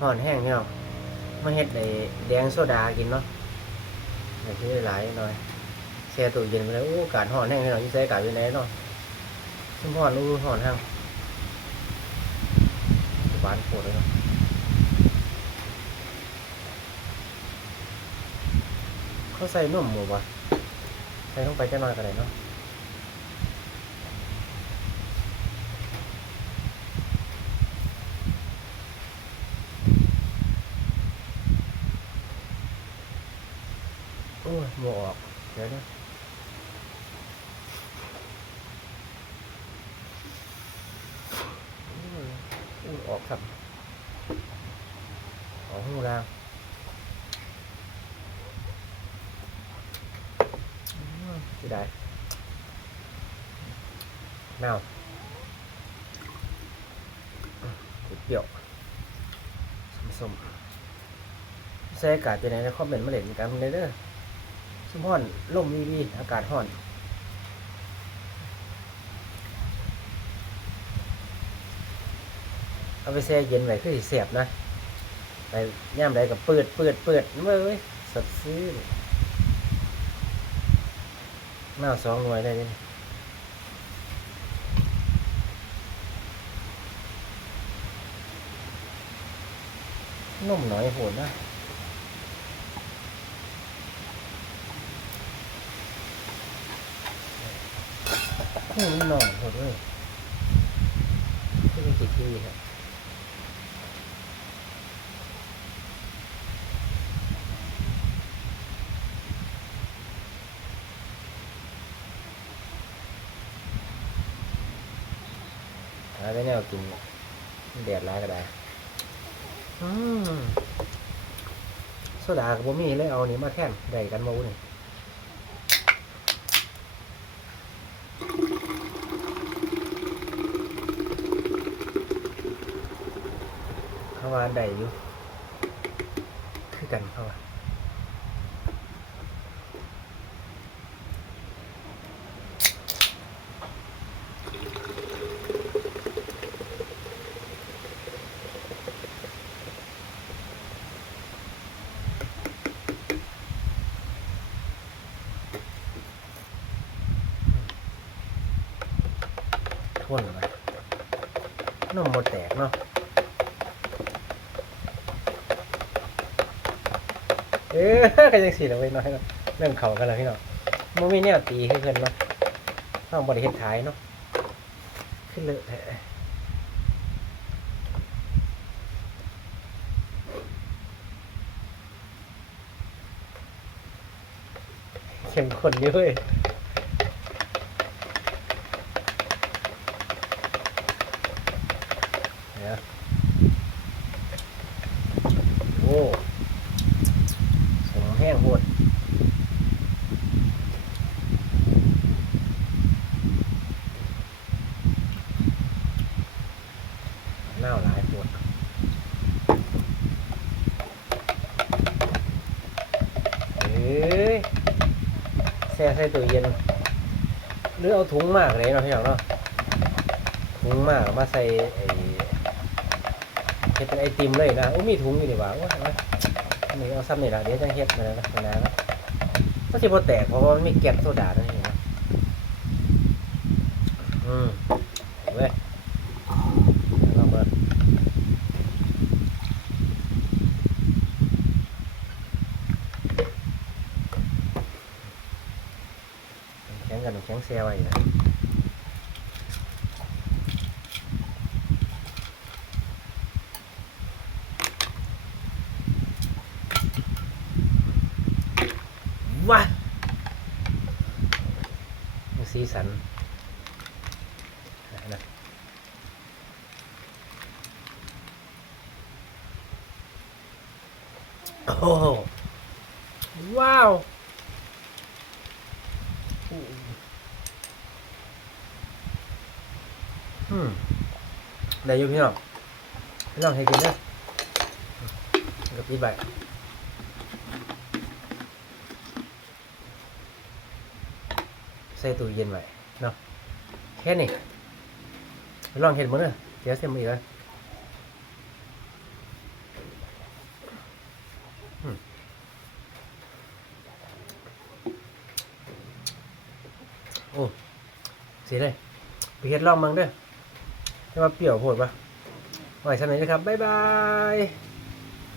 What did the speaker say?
ห่อนแห้งพี่น้องมาเฮ็ดไอ้แดงโซดากินเนาะอยากกินหลายหน่อยแช่ตู้เย็นไปเลยโอ้กาศห่อนแห้งพี่น้องยิ่งใส่อากาศอยู่ไหนเนาะซึ่งห่อนอู้ห่อนแห้งหวานโคตรเลยเนาะเขาใส่นุ่มหมูวะใส่ลงไปจะน้อยกันเลยเนาะ โอ้ยหมออกเดี๋ยวนะออกครับออกหูรางอืมที่ได้เน่าอืมเปรี้ยวส้มๆใส่กาศเป็นไงในคอมเมนต์มาเล่นกันเลยเด้อ ชุมพรลมวีวีอากาศร้อนเอาไปแช่เย็นไว้คือเสียบนะไปย่ามใดกับเปิดเปิดเปิดเว้ยสดชื่นหน้าสองหน่วยได้เลยนุ่มหน่อยโหดนะ นี่มันหน่อยหมดเลยที่มีกี่ที่ครับหาได้แนวกินแดดร้ายก็ได้อืมโซดากับบ่มีเลยเอานนี้มาแท่นได้กันมาวุ้นี่ เขา ว่าได้อยู่คือกันเขาว่าทวนเลยน้ำหมดแตกเนาะ เออก็ยังสีเราไว้น้อยเนาะเรื่องเขากันแล้วพี่น้องมันมีแนวตีให้เพื่อนเนาะห้องบริเฮ็ดท้ายเนาะขึ้นเลยเข้มข้นเยอะเลยเดี๋ยวโอ้ ส มแห้งโหดเน่าหลายโหดเอ้ยแช่ใส่ตู้เย็น หรือเอาถุงมากเลยเนาะพี่น้องเนาะถุงมากมาใส่ไอ้เป็นไอติมเลยนะโอ้มีถุงอยู่ดีกว่าว่าอัน นี้เอาซ้ำนี่ละเดี๋ยวจะเฮ็ดมาแล้วนะมาแล้วก็สิบ่แตกเพราะว่ามันมีแก๊สโซดาด้วยนี่นะอืมเว้ยลองเบิ่งน้ำแข็งกับน้ำแข็งแช่ไว้นะ ว้ามีสีสันนะโอ้โหว้าวอืมได้อยู่พี่น้องพี่น้องให้กินนะกับพี่ใบ ส่ตู้เย็นไว้เนาะแค่นี้ลองเห็นมั้งเนอะเดี๋ยวเสียมอีกแล้วโอ้สีเลยไปเห็ดลองมั้งเด้อจะมาเปรี้ยวโหดปะไว้สำหรับนี้นะครับ บ๊ายบาย